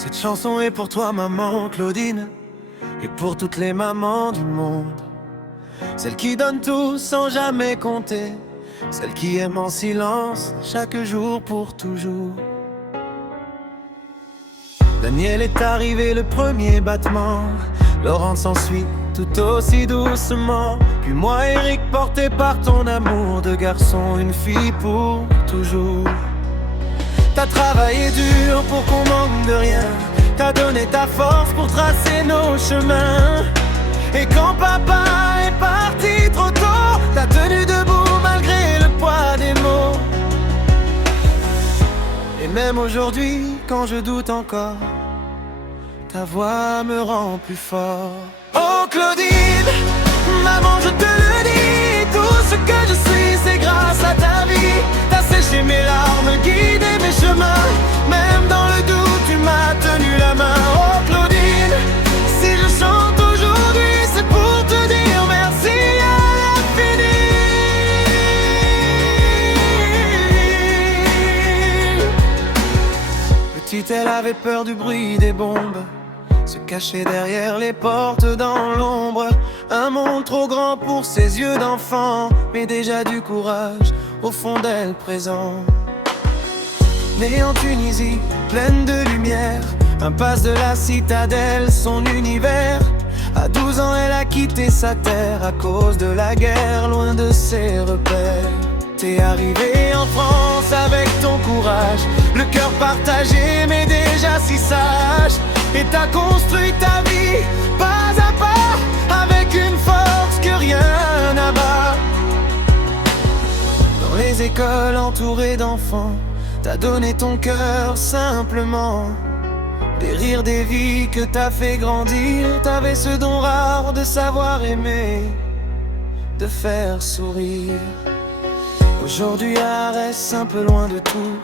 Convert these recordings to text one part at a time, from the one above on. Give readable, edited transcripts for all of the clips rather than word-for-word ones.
Cette chanson est pour toi, maman Claudine, et pour toutes les mamans du monde. Celles qui donnent tout sans jamais compter, celles qui aiment en silence chaque jour pour toujours. Daniel est arrivé le premier battement, Laurent s'ensuit tout aussi doucement. Puis moi Eric, porté par ton amour de garçon, une fille pour toujours. T'as travaillé dur pour qu'on manque de rien, t'as donné ta force pour tracer nos chemins. Et quand papa est parti trop tôt, t'as tenu debout malgré le poids des mots. Et même aujourd'hui, quand je doute encore, ta voix me rend plus fort. Oh Claudine, maman je te le dis, tout ce que je suis c'est grâce à ta vie. T'as séché mes larmes, guidé mes chemins, même dans le doute tu m'as tenu la main. Oh Claudine, si je chante aujourd'hui c'est pour te dire merci à l'infini. Petite elle avait peur du bruit des bombes, se cacher derrière les portes dans l'ombre. Un monde trop grand pour ses yeux d'enfant, mais déjà du courage au fond d'elle présent. Née en Tunisie, pleine de lumière, impasse de la citadelle, son univers. À 12 ans elle a quitté sa terre à cause de la guerre, loin de ses repères. T'es arrivé en France avec ton courage, le cœur partagé mais déjà si sage. Et t'as construit ta vie pas à pas, avec une force que rien n'abat. Dans les écoles entourées d'enfants, t'as donné ton cœur simplement. Des rires, des vies que t'as fait grandir, t'avais ce don rare de savoir aimer, de faire sourire. Aujourd'hui Arès un peu loin de tout,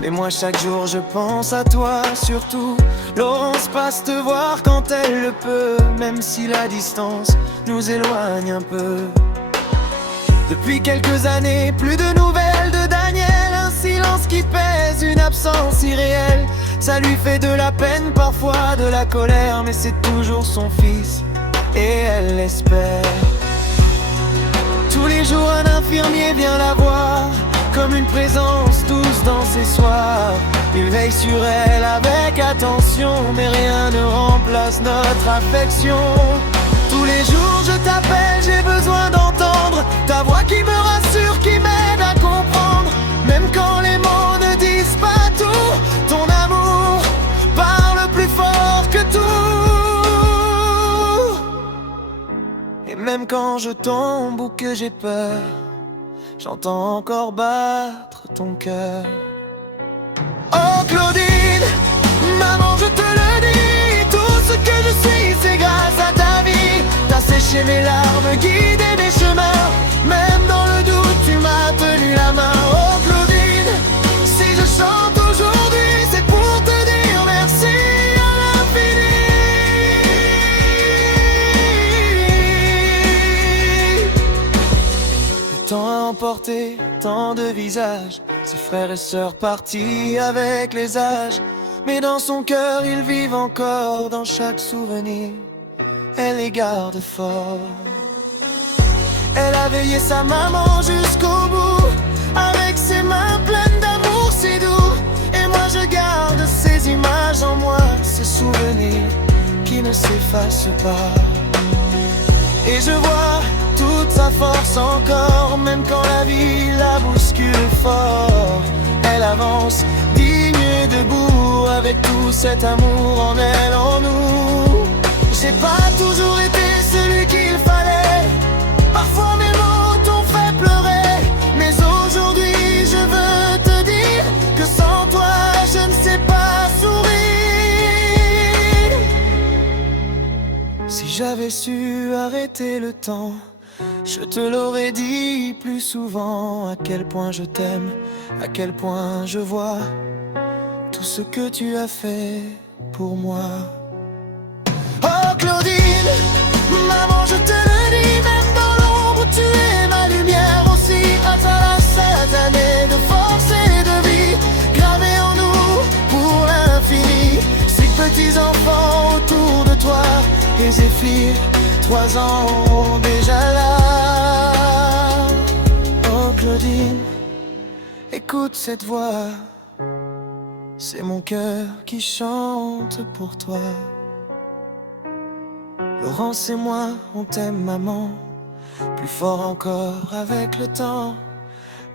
mais moi chaque jour je pense à toi surtout. Laurence passe te voir quand elle le peut, même si la distance nous éloigne un peu. Depuis quelques années, plus de nouvelles de Daniel, un silence qui pèse, une absence irréelle. Ça lui fait de la peine, parfois de la colère, mais c'est toujours son fils et elle l'espère. Tous les jours un infirmier vient la voir, comme une présence douce dans ses soirs. Il veille sur elle avec attention, mais rien ne remplace notre affection. Tous les jours je t'appelle, j'ai besoin d'entendre ta voix qui me rassure, qui m'aide à comprendre. Même quand les mots ne disent pas tout, ton amour parle plus fort que tout. Et même quand je tombe ou que j'ai peur, j'entends encore battre ton cœur. Oh Claudine, maman je te le dis, tout ce que je suis c'est grâce à ta vie. T'as séché mes larmes, guidé mes chemins, même dans le doute tu m'as tenu la main. Oh Claudine, si je chante aujourd'hui c'est pour te dire merci à l'infini. Le temps a emporté tant de visages, ses frères et sœurs partis avec les âges, mais dans son cœur ils vivent encore, dans chaque souvenir elle les garde fort. Elle a veillé sa maman jusqu'au bout, avec ses mains pleines d'amour si doux. Et moi je garde ces images en moi, ces souvenirs qui ne s'effacent pas. Et je vois toute sa force encore, même quand la vie la bouscule fort. Elle avance digne et debout, avec tout cet amour en elle, en nous. J'ai pas toujours été celui qu'il fallait, parfois mes mots t'ont fait pleurer, mais aujourd'hui je veux te dire que sans toi je ne sais pas sourire. Si j'avais su arrêter le temps, je te l'aurais dit plus souvent, à quel point je t'aime, à quel point je vois tout ce que tu as fait pour moi. Oh Claudine, maman je te le dis, même dans l'ombre tu es ma lumière aussi. À travers cette année de force et de vie, gravée en nous pour l'infini. C'est Zéphyr, 3 ans déjà là. Oh Claudine, écoute cette voix, c'est mon cœur qui chante pour toi. Laurence et moi, on t'aime maman, plus fort encore avec le temps.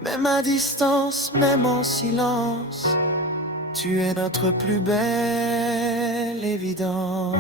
Même à distance, même en silence, tu es notre plus belle évidence.